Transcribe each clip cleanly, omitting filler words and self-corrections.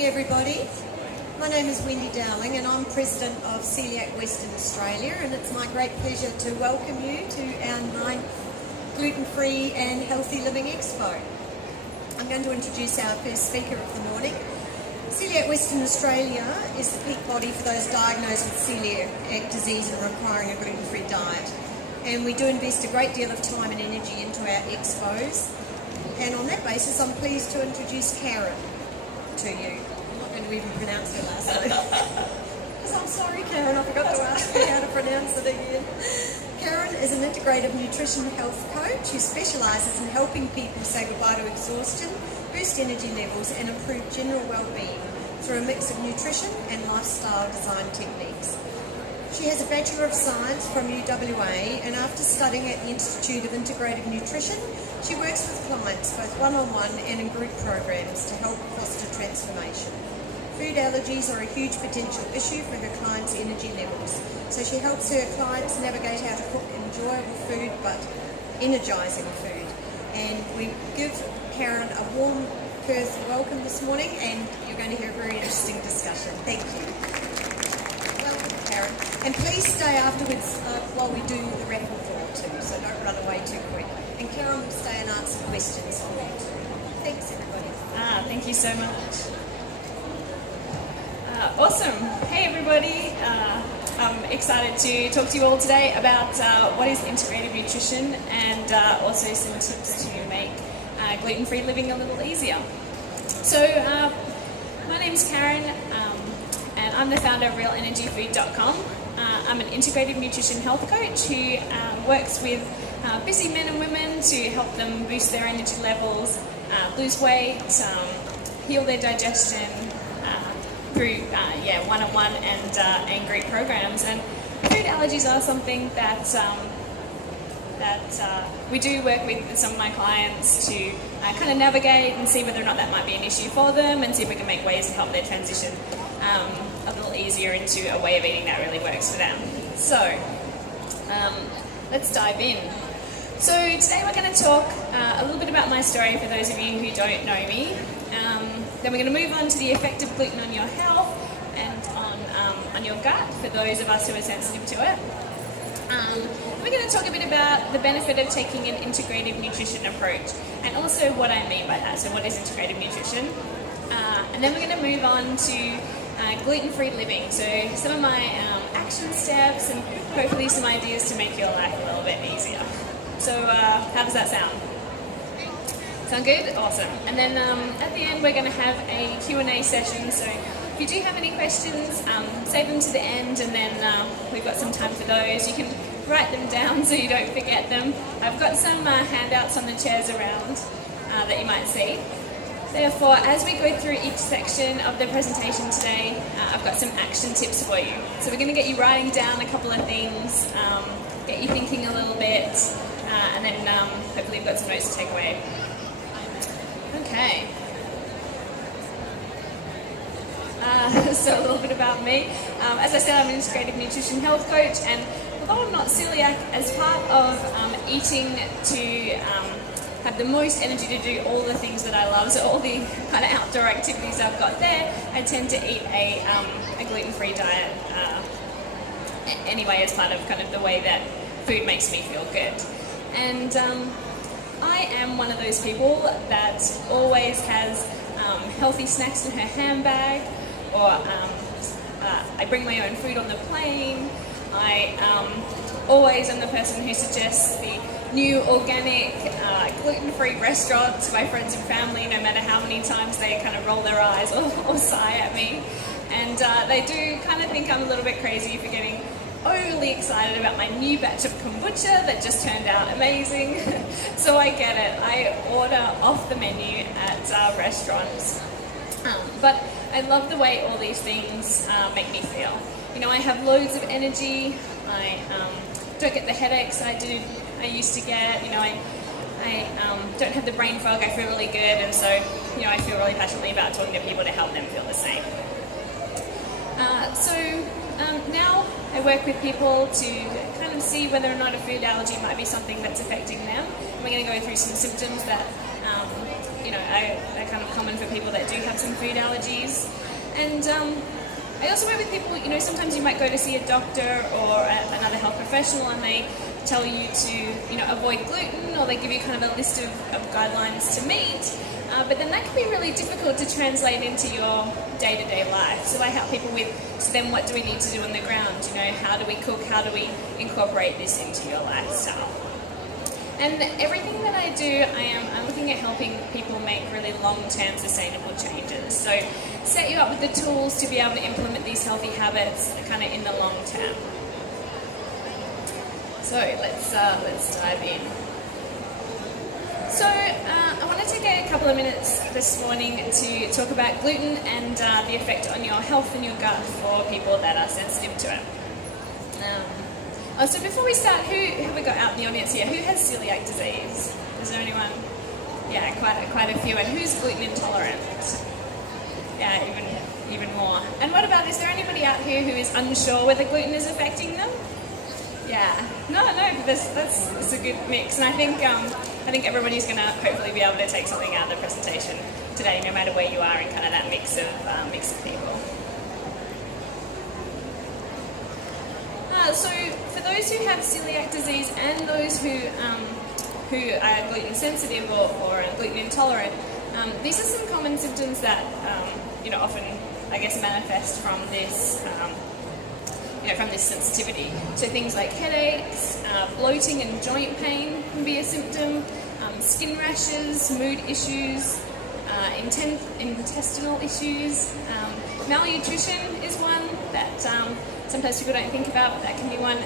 morning, everybody. My name is Wendy Dowling and I'm President of Celiac Western Australia, and it's my great pleasure to welcome you to our 9th Gluten-Free and Healthy Living Expo. I'm going to introduce our first speaker of the morning. Celiac Western Australia is the peak body for those diagnosed with celiac disease and requiring a gluten-free diet. And we do invest a great deal of time and energy into our expos. And on that basis, I'm pleased to introduce Karen to you. I'm not going to even pronounce her last name. Because I'm sorry, Karen, I forgot to ask you how to pronounce it again. Karen is an integrative nutrition health coach who specialises in helping people say goodbye to exhaustion, boost energy levels and improve general well-being through a mix of nutrition and lifestyle design techniques. She has a Bachelor of Science from UWA, and after studying at the Institute of Integrative Nutrition, she works with clients both one-on-one and in group programs to help foster transformation. Food allergies are a huge potential issue for her clients' energy levels, so she helps her clients navigate how to cook enjoyable food but energising food. And we give Karen a warm Perth welcome this morning, and you're going to hear a very interesting discussion. Thank you. Welcome, Karen. And please stay afterwards while we do the raffle draw too, so don't run away too quick. And Karen will stay and answer questions for you. Thanks, everybody. Thank you so much. Awesome. Hey, everybody. I'm excited to talk to you all today about what is integrative nutrition and also some tips to make gluten-free living a little easier. So, my name's Karen, and I'm the founder of RealEnergyFood.com. I'm an integrative nutrition health coach who works with busy men and women to help them boost their energy levels, lose weight, heal their digestion through one-on-one and group programs. And food allergies are something that we do work with some of my clients to kind of navigate and see whether or not that might be an issue for them, and see if we can make ways to help their transition a little easier into a way of eating that really works for them. So let's dive in. So today we're going to talk a little bit about my story for those of you who don't know me. Then we're going to move on to the effect of gluten on your health and on your gut for those of us who are sensitive to it. We're going to talk a bit about the benefit of taking an integrative nutrition approach and also what I mean by that. So what is integrative nutrition? And then we're going to move on to gluten-free living. So some of my action steps and hopefully some ideas to make your life a little bit easier. So how does that sound? Sound good? Awesome. And then at the end we're going to have a Q&A session. So if you do have any questions, save them to the end, and then we've got some time for those. You can write them down so you don't forget them. I've got some handouts on the chairs around that you might see. Therefore, as we go through each section of the presentation today, I've got some action tips for you. So we're going to get you writing down a couple of things, get you thinking a little bit, and then hopefully you've got some notes to take away. Okay. So a little bit about me. As I said, I'm an integrative nutrition health coach, and although I'm not celiac, as part of eating to have the most energy to do all the things that I love, so all the kind of outdoor activities I've got there, I tend to eat a gluten-free diet anyway, as part of kind of the way that food makes me feel good. And I am one of those people that always has healthy snacks in her handbag, or I bring my own food on the plane. I always am the person who suggests the new organic gluten-free restaurant to my friends and family, no matter how many times they kind of roll their eyes or sigh at me. And they do kind of think I'm a little bit crazy for getting overly excited about my new batch of kombucha that just turned out amazing. So I get it. I order off the menu at restaurants. But I love the way all these things make me feel. You know, I have loads of energy. I don't get the headaches I used to get. You know, I don't have the brain fog. I feel really good, and so you know, I feel really passionately about talking to people to help them feel the same. Now I work with people to kind of see whether or not a food allergy might be something that's affecting them, we're going to go through some symptoms that are kind of common for people that do have some food allergies. And I also work with people, sometimes you might go to see a doctor or another health professional and they tell you to, avoid gluten, or they give you kind of a list of guidelines to meet. But then that can be really difficult to translate into your day-to-day life. So I help people with, so then what do we need to do on the ground? How do we cook? How do we incorporate this into your lifestyle? And everything that I do, I'm looking at helping people make really long-term sustainable changes. So set you up with the tools to be able to implement these healthy habits kind of in the long term. So let's dive in. So I want to take a couple of minutes this morning to talk about gluten and the effect on your health and your gut for people that are sensitive to it. So before we start, who have we got out in the audience here? Who has celiac disease? Is there anyone? Yeah, quite a few. And who's gluten intolerant? Yeah, even more. And what about, is there anybody out here who is unsure whether gluten is affecting them? Yeah. No, that's a good mix. And I think everybody's going to hopefully be able to take something out of the presentation today, no matter where you are in kind of that mix of people. So for those who have celiac disease and those who are gluten sensitive or are gluten intolerant, these are some common symptoms that often manifest from this from this sensitivity. So things like headaches, bloating and joint pain can be a symptom, skin rashes, mood issues, intestinal issues, malnutrition is one that sometimes people don't think about, but that can be one.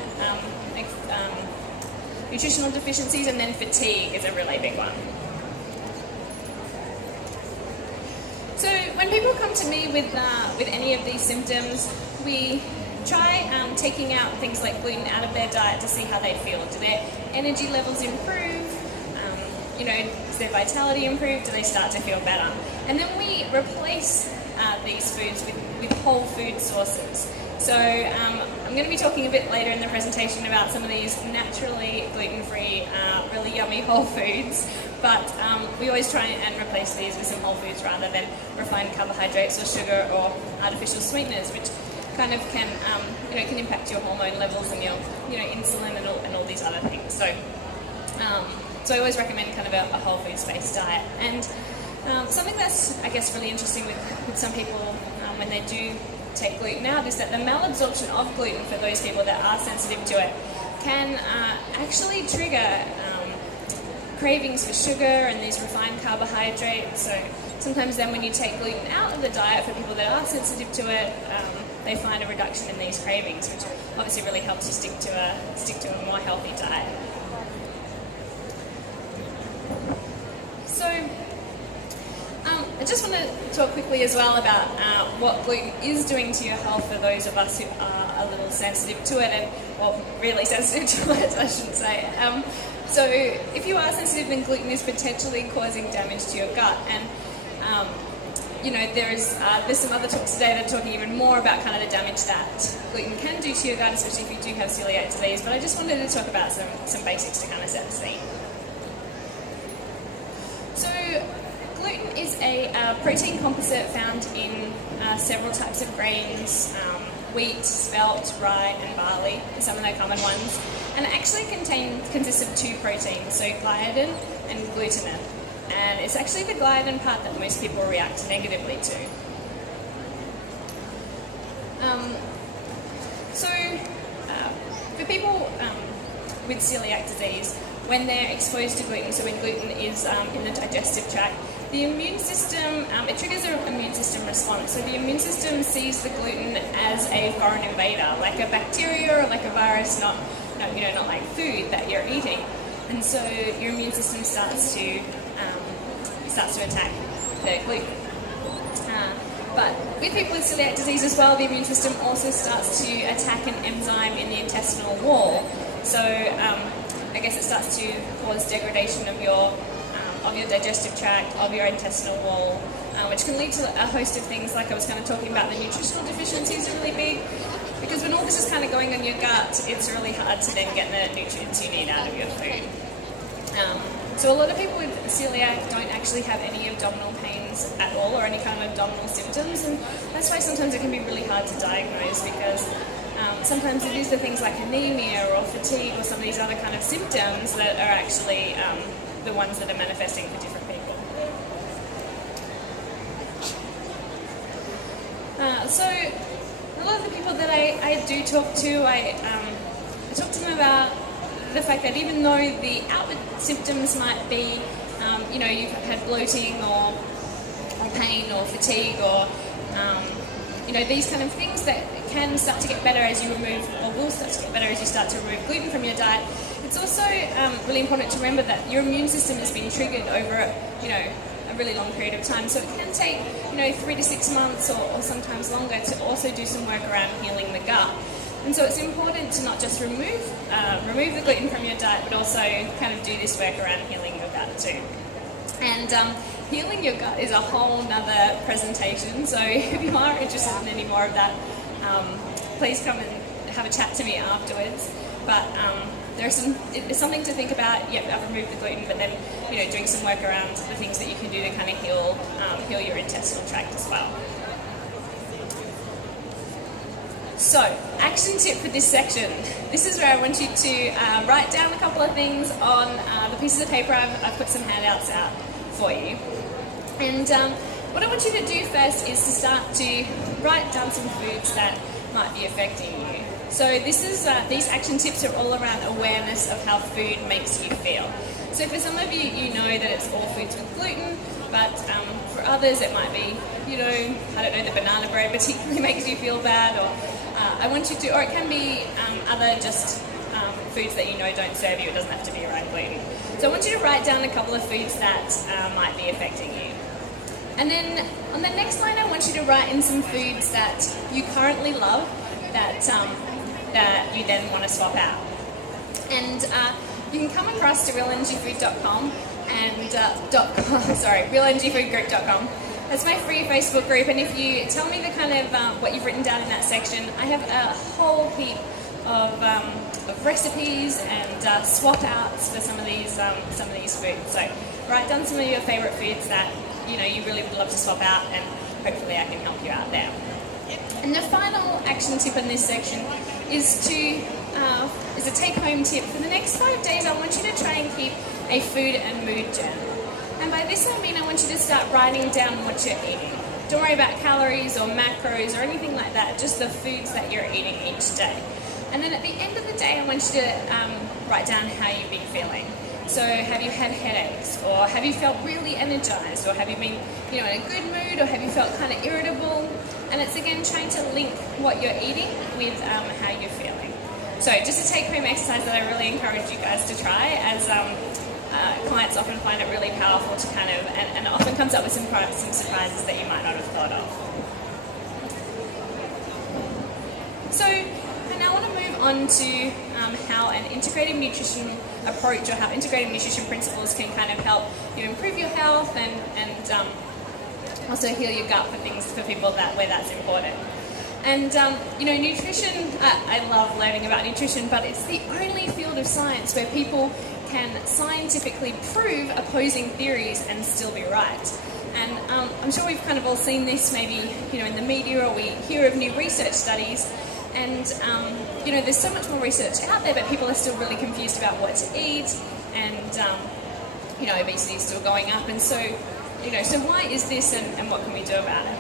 Nutritional deficiencies, and then fatigue is a really big one. So when people come to me with any of these symptoms, we try taking out things like gluten out of their diet to see how they feel. Do their energy levels improve? Does their vitality improve? Do they start to feel better? And then we replace these foods with whole food sources. So I'm going to be talking a bit later in the presentation about some of these naturally gluten-free, really yummy whole foods. But we always try and replace these with some whole foods rather than refined carbohydrates or sugar or artificial sweeteners, which kind of can impact your hormone levels and your insulin and all these other things. So I always recommend kind of a whole foods based diet. And something that's really interesting with some people when they do take gluten out is that the malabsorption of gluten for those people that are sensitive to it can actually trigger cravings for sugar and these refined carbohydrates. So sometimes then when you take gluten out of the diet for people that are sensitive to it, they find a reduction in these cravings, which obviously really helps you stick to a more healthy diet. So I just want to talk quickly as well about what gluten is doing to your health for those of us who are a little sensitive to it, really sensitive to it, I should say. So if you are sensitive, then gluten is potentially causing damage to your gut. And there's some other talks today that are talking even more about kind of the damage that gluten can do to your gut, especially if you do have celiac disease. But I just wanted to talk about some basics to kind of set the scene. So gluten is a protein composite found in several types of grains, wheat, spelt, rye and barley are some of the common ones. And it actually consists of two proteins, so gliadin and glutenin. And it's actually the gliadin part that most people react negatively to. For people with celiac disease, when they're exposed to gluten, so when gluten is in the digestive tract, the immune system, it triggers an immune system response. So the immune system sees the gluten as a foreign invader, like a bacteria or like a virus, not like food that you're eating. And so your immune system starts to attack the gluten. But with people with celiac disease as well, the immune system also starts to attack an enzyme in the intestinal wall. So it starts to cause degradation of your digestive tract, of your intestinal wall, which can lead to a host of things like I was kind of talking about. The nutritional deficiencies are really big, because when all this is kind of going on your gut, it's really hard to then get the nutrients you need out of your food. So a lot of people with celiac don't actually have any abdominal pains at all or any kind of abdominal symptoms, and that's why sometimes it can be really hard to diagnose, because sometimes it is the things like anemia or fatigue or some of these other kind of symptoms that are actually the ones that are manifesting for different people. So a lot of the people that I do talk to, I talk to them about the fact that even though the outward symptoms might be, you've had bloating or pain or fatigue or, these kind of things that can start to get better as you remove, or will start to get better as you start to remove gluten from your diet, it's also really important to remember that your immune system has been triggered over, a really long period of time. So it can take, 3 to 6 months or sometimes longer to also do some work around healing the gut. And so it's important to not just remove the gluten from your diet, but also kind of do this work around healing your gut too. And healing your gut is a whole nother presentation. So if you are interested in any more of that, please come and have a chat to me afterwards. But it's something to think about. Yep, I've removed the gluten, but then doing some work around the things that you can do to kind of heal your intestinal tract as well. So, action tip for this section. This is where I want you to write down a couple of things on the pieces of paper. I've put some handouts out for you. And what I want you to do first is to start to write down some foods that might be affecting you. So these action tips are all around awareness of how food makes you feel. So for some of you, you know that it's all foods with gluten, but for others it might be, the banana bread particularly makes you feel bad, or I want you to, or it can be other just foods that don't serve you. It doesn't have to be around gluten. So I want you to write down a couple of foods that might be affecting you. And then on the next line, I want you to write in some foods that you currently love that you then want to swap out. And you can come across to realenergyfood.com and realenergyfoodgroup.com. That's my free Facebook group, and if you tell me the kind of what you've written down in that section, I have a whole heap of recipes and swap outs for some of these foods. So write down some of your favourite foods that you really would love to swap out, and hopefully I can help you out there. And the final action tip in this section is a take-home tip. For the next 5 days, I want you to try and keep a food and mood journal. And by this I mean I want you to start writing down what you're eating. Don't worry about calories or macros or anything like that, just the foods that you're eating each day. And then at the end of the day, I want you to write down how you've been feeling. So have you had headaches, or have you felt really energized, or have you been in a good mood, or have you felt kind of irritable? And it's again trying to link what you're eating with how you're feeling. So just a take-home exercise that I really encourage you guys to try, as clients often find it really powerful to kind of, and it often comes up with some surprises that you might not have thought of. So I now want to move on to how an integrative nutrition approach, or how integrative nutrition principles can kind of help you improve your health and also heal your gut for people where that's important. And nutrition, I love learning about nutrition, but it's the only field of science where people can scientifically prove opposing theories and still be right. And I'm sure we've kind of all seen this maybe in the media, or we hear of new research studies. And there's so much more research out there, but people are still really confused about what to eat, and obesity is still going up. And so why is this, and what can we do about it?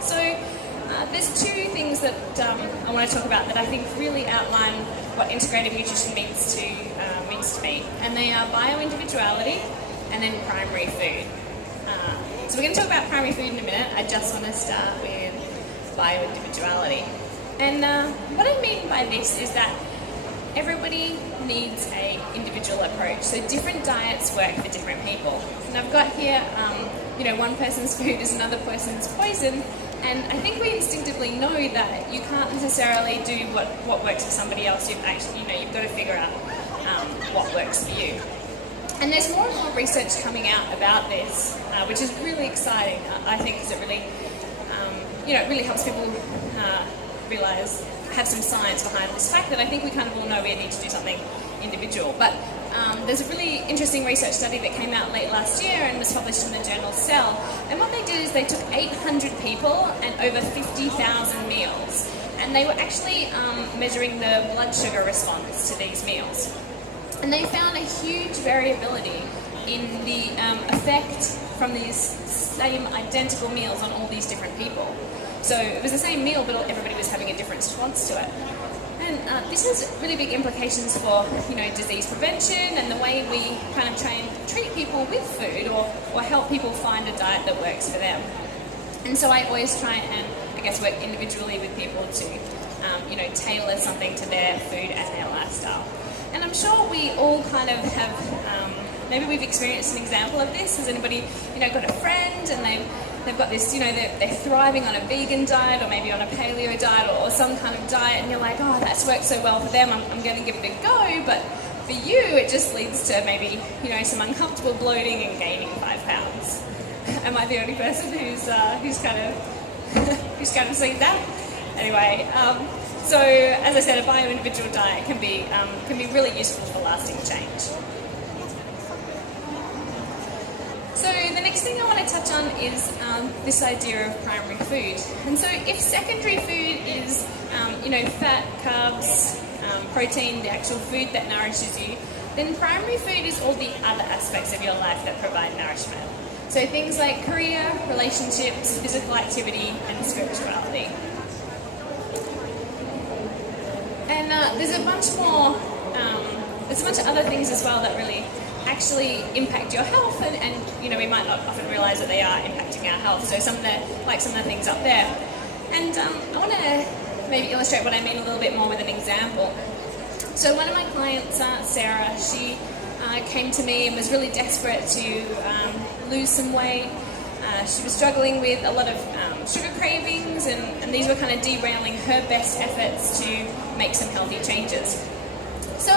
So there's two things that I want to talk about that I think really outline what integrative nutrition means to me, and they are bioindividuality and then primary food. So we're going to talk about primary food in a minute. I just want to start with bioindividuality. And what I mean by this is that everybody needs an individual approach. So different diets work for different people. And I've got here, one person's food is another person's poison. And I think we instinctively know that you can't necessarily do what works for somebody else. You've got to figure out what works for you. And there's more and more research coming out about this, which is really exciting, I think, because it really, it really helps people have some science behind this fact that I think we kind of all know we need to do something individual. But there's a really interesting research study that came out late last year and was published in the journal Cell. And what they did is they took 800 people and over 50,000 meals. And they were actually measuring the blood sugar response to these meals. And they found a huge variability in the effect from these same identical meals on all these different people. So it was the same meal, but everybody was having a different response to it. And this has really big implications for, disease prevention and the way we kind of try and treat people with food or help people find a diet that works for them. And so I always try and, work individually with people to, tailor something to their food and their lifestyle. And I'm sure we all kind of have, maybe we've experienced an example of this. Has anybody, got a friend and they've got this, they're thriving on a vegan diet or maybe on a paleo diet or some kind of diet, and you're like, oh, that's worked so well for them, I'm going to give it a go. But for you, it just leads to maybe, some uncomfortable bloating and gaining 5 pounds. Am I the only person who's kind of seen that? Anyway, so as I said, a bio-individual diet can be really useful for lasting change. So the next thing I want to touch on is this idea of primary food. And so if secondary food is, fat, carbs, protein, the actual food that nourishes you, then primary food is all the other aspects of your life that provide nourishment. So things like career, relationships, physical activity, and spirituality. And there's a bunch more, there's a bunch of other things as well that really actually impact your health, and we might not often realise that they are impacting our health. So some of the things up there. And I want to maybe illustrate what I mean a little bit more with an example. So one of my clients, Sarah, she came to me and was really desperate to lose some weight. She was struggling with a lot of sugar cravings, and these were kind of derailing her best efforts to make some healthy changes. So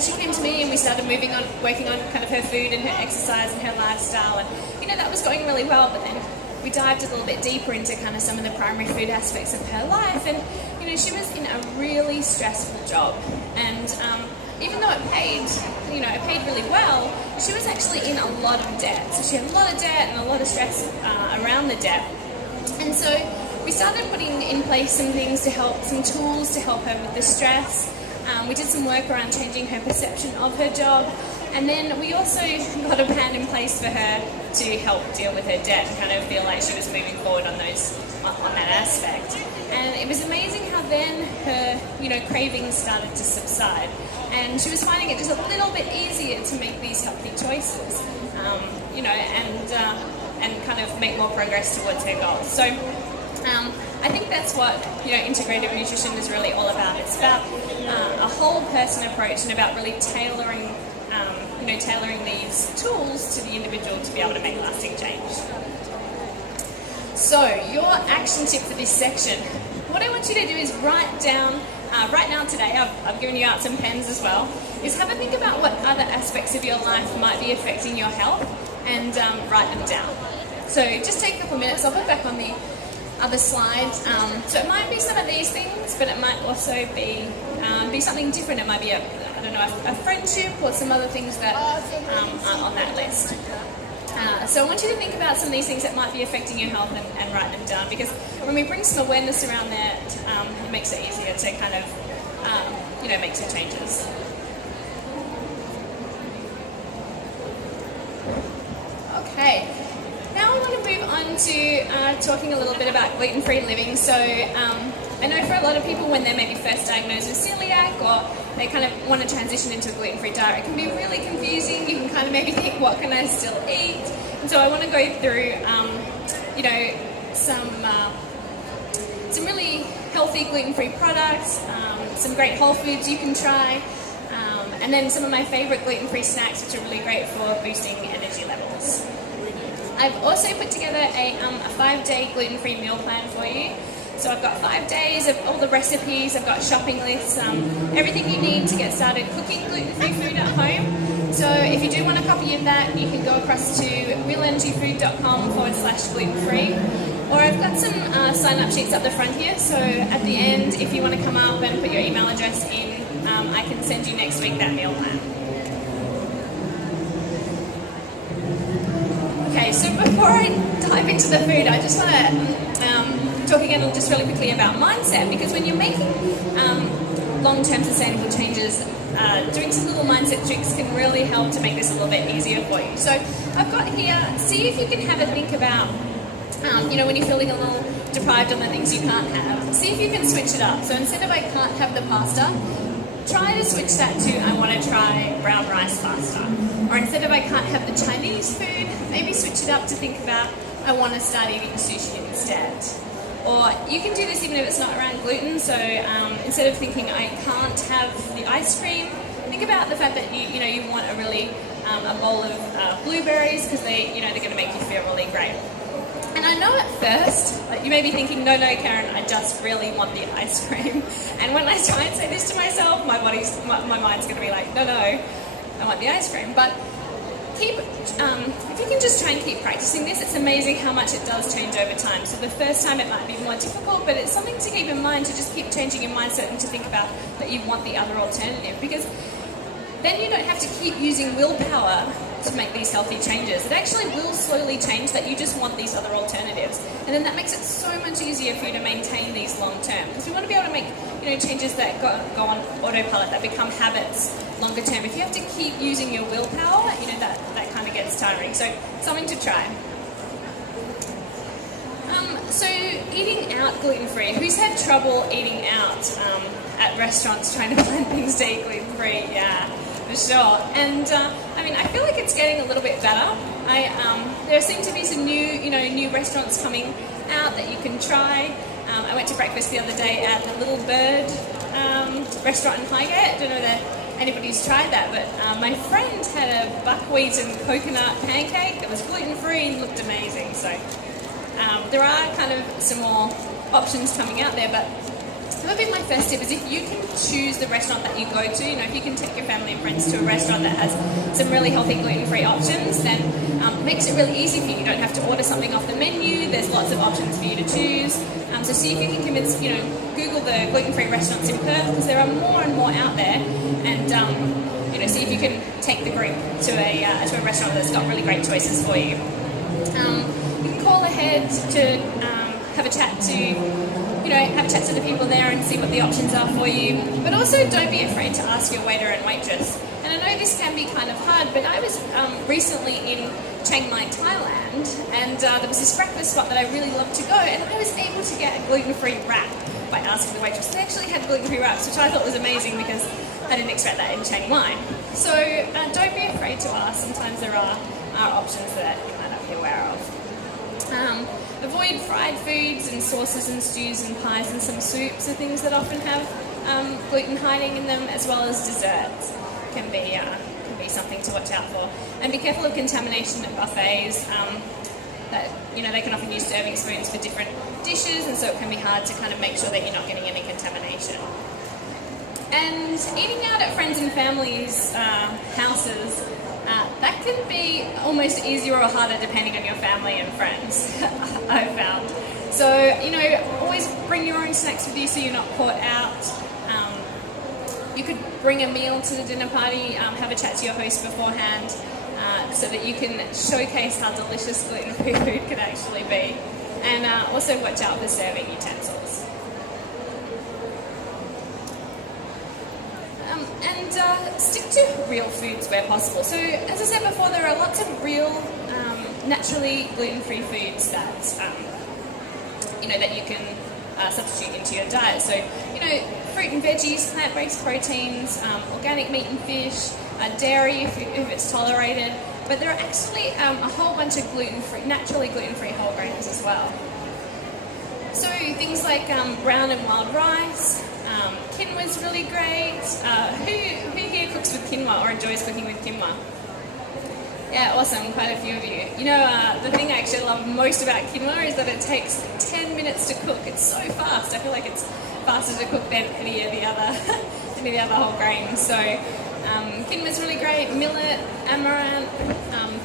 she came to me and we started working on kind of her food and her exercise and her lifestyle, and that was going really well. But then we dived a little bit deeper into kind of some of the primary food aspects of her life, and she was in a really stressful job, and even though it paid really well, she was actually in a lot of debt. So she had a lot of debt and a lot of stress around the debt. And so we started putting in place some tools to help her with the stress. We did some work around changing her perception of her job. And then we also got a plan in place for her to help deal with her debt and kind of feel like she was moving forward on that aspect. And it was amazing how then her, cravings started to subside. And she was finding it just a little bit easier to make these healthy choices, and kind of make more progress towards her goals. So I think that's what integrative nutrition is really all about. It's about a whole person approach and about really tailoring these tools to the individual to be able to make lasting change. So your action tip for this section, what I want you to do is write down, right now today, I've given you out some pens as well, is have a think about what other aspects of your life might be affecting your health and write them down. So just take a couple of minutes, I'll put back on the other slides. So it might be some of these things, but it might also be something different. It might be a friendship or some other things that aren't on that list. So I want you to think about some of these things that might be affecting your health and write them down, because when we bring some awareness around that, it makes it easier to kind of, make some changes. Okay, now I want to move on to talking a little bit about gluten-free living. So I know for a lot of people when they're maybe first diagnosed with celiac or they kind of want to transition into a gluten-free diet, it can be really confusing. You can kind of maybe think, what can I still eat? And so I want to go through, some really healthy gluten-free products, some great whole foods you can try, and then some of my favourite gluten-free snacks, which are really great for boosting energy levels. I've also put together a 5-day gluten-free meal plan for you. So I've got 5 days of all the recipes, I've got shopping lists, everything you need to get started cooking gluten-free food at home. So if you do want a copy of that, you can go across to realenergyfood.com/gluten-free. Or I've got some sign-up sheets up the front here, so at the end, if you want to come up and put your email address in, I can send you next week that meal plan. before I dive into the food, I just want to talk again just really quickly about mindset, because when you're making long-term sustainable changes, doing some little mindset tricks can really help to make this a little bit easier for you. So I've got here, see if you can have a think about, when you're feeling a little deprived on the things you can't have, see if you can switch it up. So instead of I can't have the pasta, try to switch that to I want to try brown rice pasta. Or instead of I can't have the Chinese food, maybe switch it up to think about I want to start eating sushi instead. Or you can do this even if it's not around gluten. So instead of thinking I can't have the ice cream, think about the fact that you want a really a bowl of blueberries, because they're going to make you feel really great. And I know at first, you may be thinking, no, Karen, I just really want the ice cream. And when I try and say this to myself, my mind's going to be like, no, I want the ice cream. But if you can just try and keep practicing this, it's amazing how much it does change over time. So the first time it might be more difficult, but it's something to keep in mind, to just keep changing your mindset and to think about that you want the other alternative. Because then you don't have to keep using willpower to make these healthy changes. It actually will slowly change that you just want these other alternatives. And then that makes it so much easier for you to maintain these long term. Because we want to be able to make changes that go on autopilot, that become habits longer term. If you have to keep using your willpower, that kind of gets tiring. So something to try. So eating out gluten-free. Who's had trouble eating out at restaurants, trying to find things to eat gluten-free? Yeah, for sure. And I feel like it's getting a little bit better. There seem to be some new restaurants coming out that you can try. I went to breakfast the other day at the Little Bird restaurant in Highgate. I don't know that anybody's tried that, but my friend had a buckwheat and coconut pancake that was gluten-free and looked amazing. So there are kind of some more options coming out there, but that would be my first tip, is if you can choose the restaurant that you go to, if you can take your family and friends to a restaurant that has some really healthy gluten-free options, then it makes it really easy for you. You don't have to order something off the menu. There's lots of options for you to choose. So see if you can convince, Google the gluten-free restaurants in Perth, because there are more and more out there, and see if you can take the group to a restaurant that's got really great choices for you. You can call ahead to have a chat to the people there and see what the options are for you. But also don't be afraid to ask your waiter and waitress. And I know this can be kind of hard, but I was recently in Chiang Mai, Thailand, and there was this breakfast spot that I really loved to go, and I was able to get a gluten-free wrap by asking the waitress. They actually had gluten-free wraps, which I thought was amazing because I didn't expect that in Chiang Mai. So don't be afraid to ask. Sometimes there are options that you might not be aware of. Avoid fried foods and sauces and stews and pies and some soups are things that often have gluten hiding in them, as well as desserts can be something to watch out for. And be careful of contamination at buffets. That they can often use serving spoons for different dishes, and so it can be hard to kind of make sure that you're not getting any contamination. And eating out at friends and families' houses, that can be almost easier or harder depending on your family and friends, I've found. So, always bring your own snacks with you so you're not caught out. You could bring a meal to the dinner party, have a chat to your host beforehand, so that you can showcase how delicious gluten-free food can actually be. And also watch out for serving utensils. And stick to real foods where possible. So, as I said before, there are lots of real, naturally gluten-free foods that that you can substitute into your diet. So, fruit and veggies, plant-based proteins, organic meat and fish, dairy if it's tolerated. But there are actually a whole bunch of naturally gluten-free whole grains as well. So things like brown and wild rice. Quinoa is really great. Who here cooks with quinoa or enjoys cooking with quinoa? Yeah, awesome. Quite a few of you. The thing I actually love most about quinoa is that it takes 10 minutes to cook. It's so fast. I feel like it's faster to cook than any of the other whole grains. So quinoa is really great. Millet, amaranth,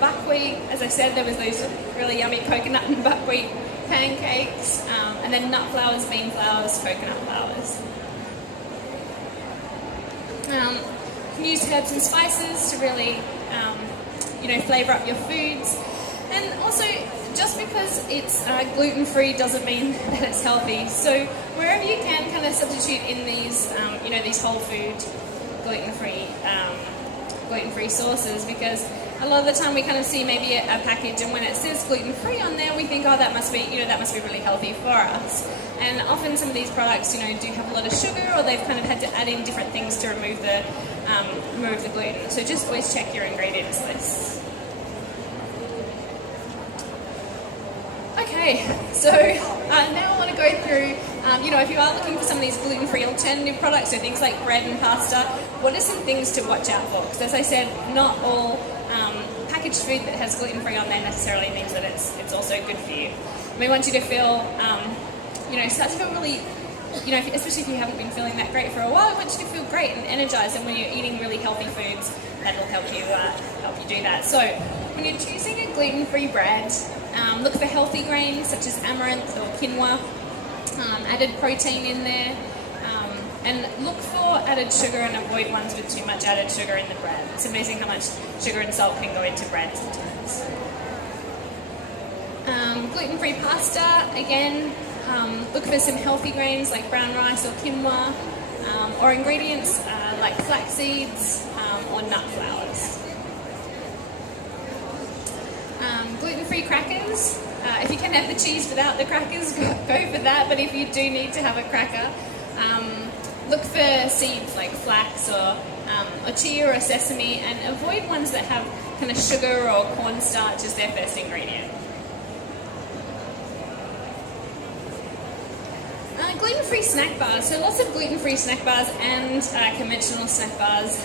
buckwheat. As I said, there was those really yummy coconut and buckwheat pancakes, and then nut flours, bean flours, coconut flours. You can use herbs and spices to really, flavour up your foods. And also, just because it's gluten-free doesn't mean that it's healthy. So wherever you can, kind of substitute in these, these whole food gluten-free sources, because a lot of the time we kind of see maybe a package, and when it says gluten-free on there, we think, oh, that must be really healthy for us. And often some of these products, do have a lot of sugar, or they've kind of had to add in different things to remove the gluten. So just always check your ingredients list. Okay, so now I want to go through, if you are looking for some of these gluten-free alternative products, so things like bread and pasta, what are some things to watch out for? Because as I said, not all packaged food that has gluten-free on there necessarily means that it's also good for you. We want you to feel, start to feel really, especially if you haven't been feeling that great for a while, I want you to feel great and energized, and when you're eating really healthy foods, that'll help you do that. So when you're choosing a gluten-free bread, look for healthy grains such as amaranth or quinoa, added protein in there, and look for added sugar and avoid ones with too much added sugar in the bread. It's amazing how much sugar and salt can go into bread sometimes. Gluten-free pasta, again, look for some healthy grains like brown rice or quinoa, or ingredients like flax seeds or nut flours. Gluten-free crackers. If you can have the cheese without the crackers, go for that. But if you do need to have a cracker, look for seeds like flax or chia or sesame, and avoid ones that have kind of sugar or cornstarch as their first ingredient. Gluten-free snack bars. So lots of gluten-free snack bars and conventional snack bars.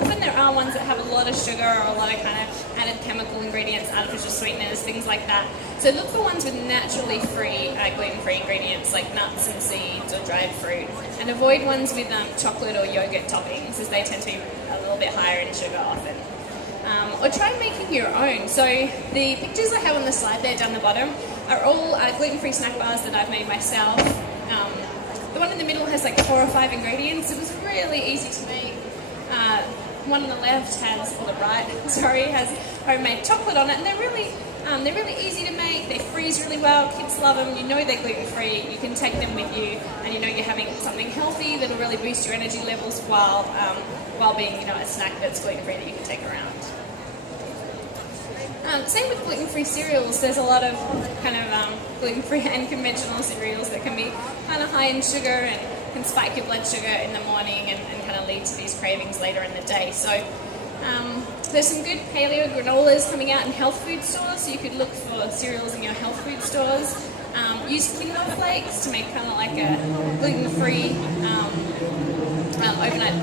Often there are ones that have a lot of sugar or a lot of kind of added chemical ingredients, artificial sweeteners, things like that. So look for ones with naturally free, gluten-free ingredients like nuts and seeds or dried fruit, and avoid ones with chocolate or yogurt toppings, as they tend to be a little bit higher in sugar often. Or try making your own. So the pictures I have on the slide there down the bottom are all gluten-free snack bars that I've made myself. The one in the middle has like 4 or 5 ingredients. It was really easy to make. One on the left has homemade chocolate on it, and they're really easy to make. They freeze really well. Kids love them. You know they're gluten-free. You can take them with you, and you know you're having something healthy that'll really boost your energy levels while being a snack that's gluten-free that you can take around. Same with gluten-free cereals. There's a lot of kind of gluten-free and conventional cereals that can be kind of high in sugar and can spike your blood sugar in the morning and kind of lead to these cravings later in the day. So there's some good paleo granolas coming out in health food stores, so you could look for cereals in your health food stores. Use quinoa flakes to make kind of like a gluten-free overnight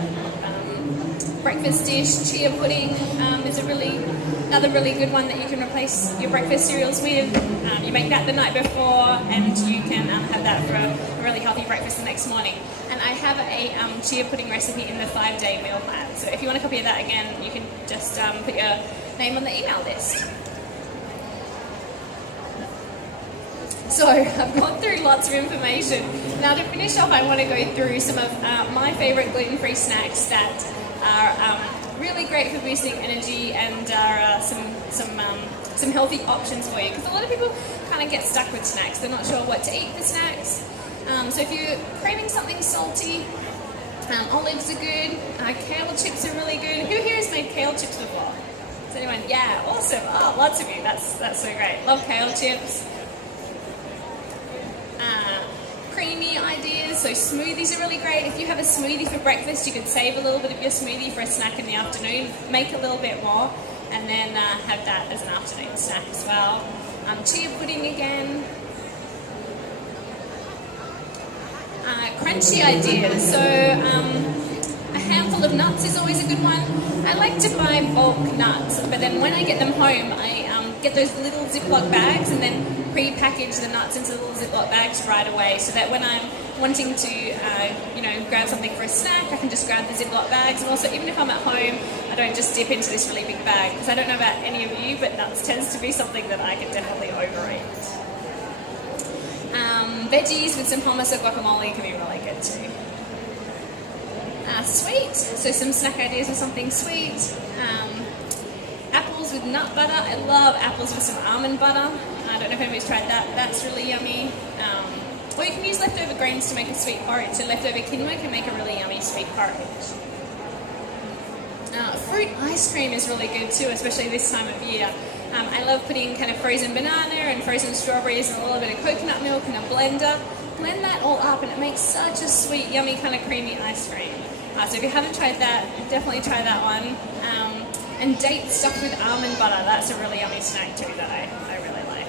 breakfast dish. Chia pudding is another really good one that you can replace your breakfast cereals with. You make that the night before, and you can have that for a really healthy breakfast the next morning. And I have a chia pudding recipe in the 5-day meal plan. So if you want a copy of that, again, you can just put your name on the email list. So I've gone through lots of information. Now to finish off, I want to go through some of my favourite gluten-free snacks that are really great for boosting energy and are some healthy options for you. Because a lot of people kind of get stuck with snacks. They're not sure what to eat for snacks. So if you're craving something salty, olives are good. Kale chips are really good. Who here has made kale chips before? Is anyone? Yeah, awesome. Oh, lots of you. That's so great. Love kale chips. Creamy ideas, so smoothies are really great. If you have a smoothie for breakfast, you could save a little bit of your smoothie for a snack in the afternoon, make a little bit more, and then have that as an afternoon snack as well. Chia pudding again. Crunchy ideas, so a handful of nuts is always a good one. I like to buy bulk nuts, but then when I get them home, I get those little Ziploc bags and then pre-package the nuts into little Ziploc bags right away, so that when I'm wanting to, grab something for a snack, I can just grab the Ziploc bags. And also, even if I'm at home, I don't just dip into this really big bag, because I don't know about any of you, but nuts tends to be something that I can definitely overeat. Veggies with some hummus or guacamole can be really good too. Sweet, so some snack ideas with something sweet. Apples with nut butter. I love apples with some almond butter. I don't know if anybody's tried that. That's really yummy. Or you can use leftover grains to make a sweet porridge. So leftover quinoa can make a really yummy sweet porridge. Fruit ice cream is really good too, especially this time of year. I love putting kind of frozen banana and frozen strawberries and a little bit of coconut milk in a blender. Blend that all up and it makes such a sweet, yummy, kind of creamy ice cream. So if you haven't tried that, definitely try that one. And dates stuffed with almond butter, that's a really yummy snack too that I really like.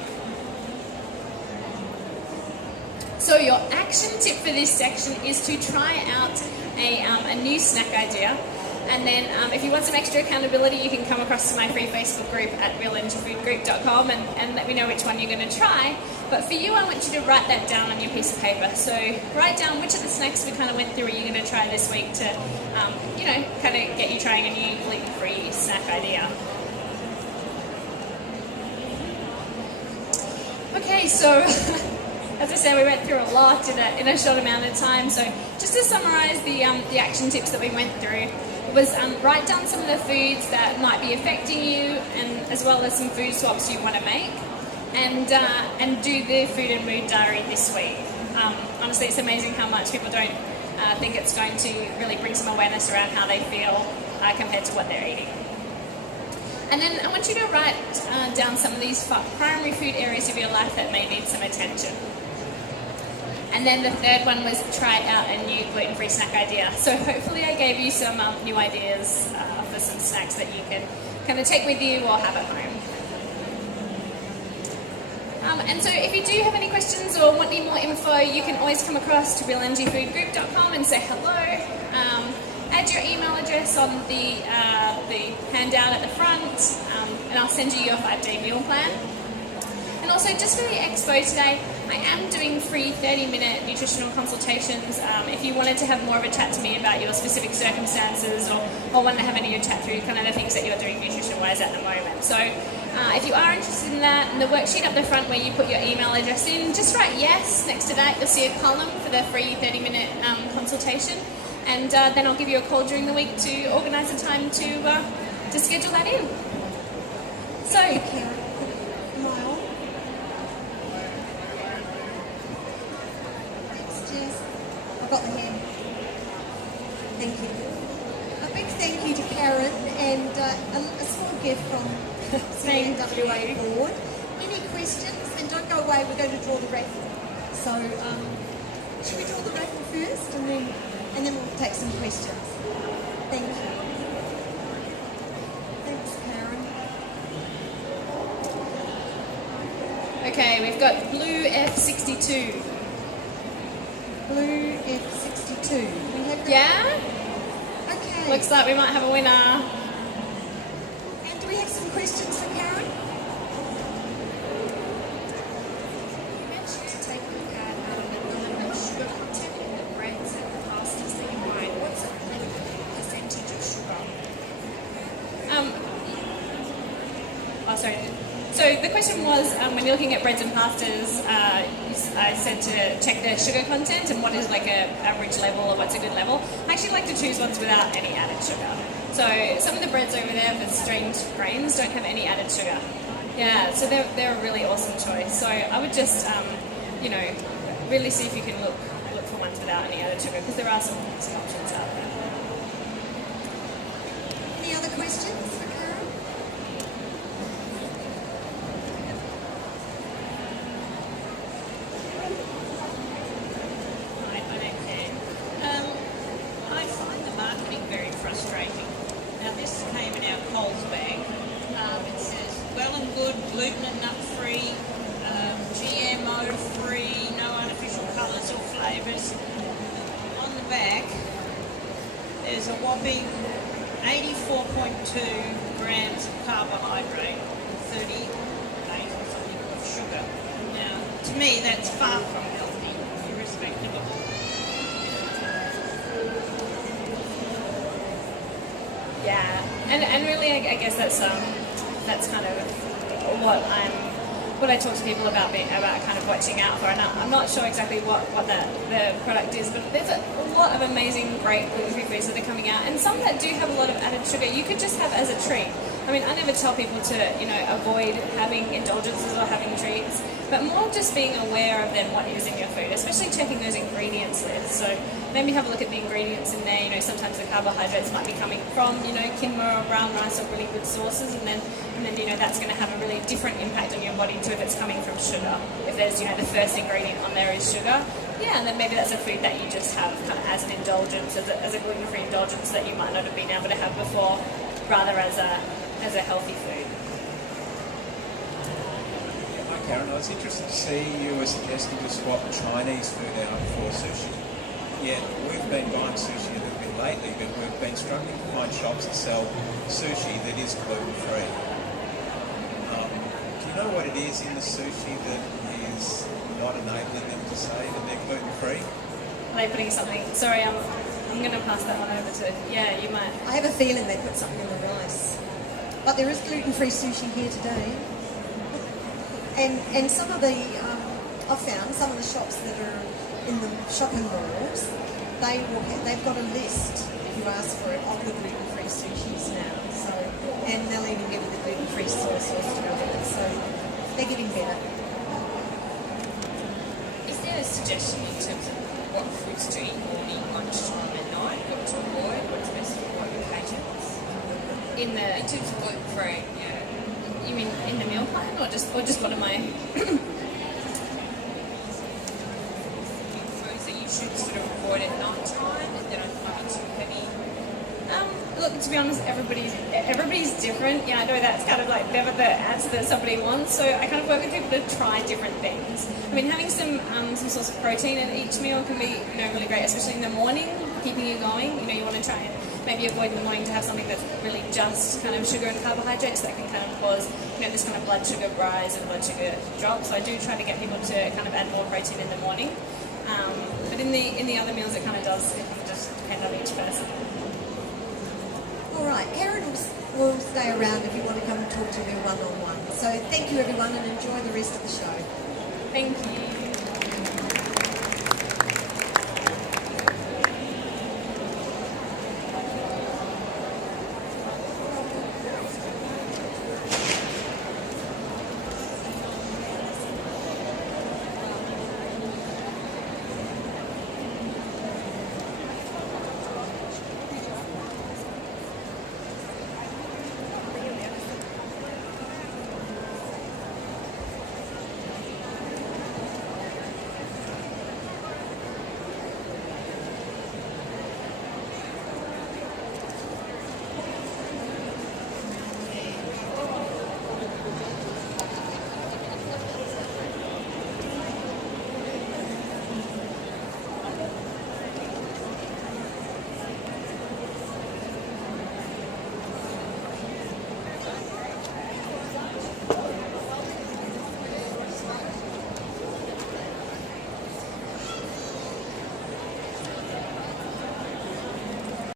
So your action tip for this section is to try out a new snack idea. And then if you want some extra accountability, you can come across to my free Facebook group at realenergyfoodgroup.com and let me know which one you're going to try. But for you, I want you to write that down on your piece of paper. So write down which of the snacks we kind of went through are you going to try this week to, kind of get you trying a new gluten-free snack idea. Okay, so as I said, we went through a lot in a short amount of time. So just to summarise the action tips that we went through, was write down some of the foods that might be affecting you, and as well as some food swaps you want to make, and do the food and mood diary this week. Honestly, it's amazing how much people don't think it's going to really bring some awareness around how they feel compared to what they're eating. And then I want you to write down some of these primary food areas of your life that may need some attention. And then the third one was try out a new gluten-free snack idea. So hopefully I gave you some new ideas for some snacks that you can kind of take with you or have at home. And so if you do have any questions or want any more info, you can always come across to realenergyfoodgroup.com and say hello. Add your email address on the handout at the front, and I'll send you your 5-day meal plan. And also, just for the Expo today, I am doing free 30-minute nutritional consultations. If you wanted to have more of a chat to me about your specific circumstances or want to have any chat through kind of the things that you're doing nutrition-wise at the moment. So if you are interested in that, in the worksheet up the front where you put your email address in, just write yes. Next to that, you'll see a column for the free 30-minute consultation. And then I'll give you a call during the week to organise a time to schedule that in. So, I've got the hand. Thank you. A big thank you to Karen and a small gift from CNWA board. Any questions? Then don't go away. We're going to draw the raffle. So should we draw the raffle first and then we'll take some questions. Thank you. Thanks, Karen. Okay, we've got blue F62. Blue F62. We have Yeah? Okay. Looks like we might have a winner. And do we have some questions for Karen? You mentioned to take a look at the sugar content in the breads and the pastas that you buy. What's the percentage of sugar? Sorry. So the question was, when you're looking at breads and pastas, I said to check the sugar content and what is like a average level or what's a good level. I actually like to choose ones without any added sugar. So some of the breads over there for strained grains don't have any added sugar. Yeah, so they're a really awesome choice. So I would just, really see if you can look for ones without any added sugar, because there are some options out there. Any other questions for Karen? Hi, my name's Anne. I find the marketing very frustrating. Now, this came in our Coles bag. It says, well and good, gluten and nut-free, GMO-free, no artificial colours or flavours. On the back, there's a whopping 84.2 grams of carbohydrate, 38 or something of sugar. Now, to me, that's far from healthy, irrespective of all. Yeah, and really, I guess that's kind of what I talk to people about kind of watching out for. And I'm not sure exactly what the product is, but there's a lot of amazing, great gluten-free foods that are coming out, and some that do have a lot of added sugar you could just have as a treat. I mean, I never tell people to, avoid having indulgences or having treats, but more just being aware of then what is in your food, especially checking those ingredients lists. So maybe have a look at the ingredients in there. Sometimes the carbohydrates might be coming from, quinoa or brown rice or really good sources, and then that's going to have a really different impact on your body to if it's coming from sugar. If there's, the first ingredient on there is sugar, and then maybe that's a food that you just have kind of as an indulgence, as a gluten-free indulgence that you might not have been able to have before, rather as a healthy food. Hi Karen, I was interested to see you were suggesting to swap Chinese food out for sushi. Yeah, we've been buying sushi a little bit lately, but we've been struggling to find shops that sell sushi that is gluten-free. Do you know what it is in the sushi that is not enabling them to say that they're gluten-free? Are they putting something? Sorry, I'm going to pass that one over to. Yeah, you might. I have a feeling they put something in the rice. But there is gluten-free sushi here today. And some of the, I've found some of the shops that are in the shopping malls, they've got a list, if you ask for it, of the gluten-free sushis now. So, and they'll even give you the gluten-free soy sauce to go with it. So they're getting better. Is there a suggestion in terms of what foods to eat morning, lunchtime and night? What to avoid? What's best for what occasions? In In terms of gluten-free, yeah. you mean in the meal plan, or just what am I? Foods that you should sort of avoid at night time and that might be too heavy. Look, to be honest, everybody's different. I know that's kind of like never the answer that somebody wants. So I kind of work with people to try different things. I mean, having some source of protein at each meal can be really great, especially in the morning, keeping you going. You want to try and maybe avoid in the morning to have something that's really just kind of sugar and carbohydrates that can kind of cause this kind of blood sugar rise and blood sugar drop. So I do try to get people to kind of add more protein in the morning. But in the other meals, it kind of does. It can just depend on each person. All right, Karen will stay around if you want to come and talk to her one-on-one. So thank you everyone and enjoy the rest of the show. Thank you.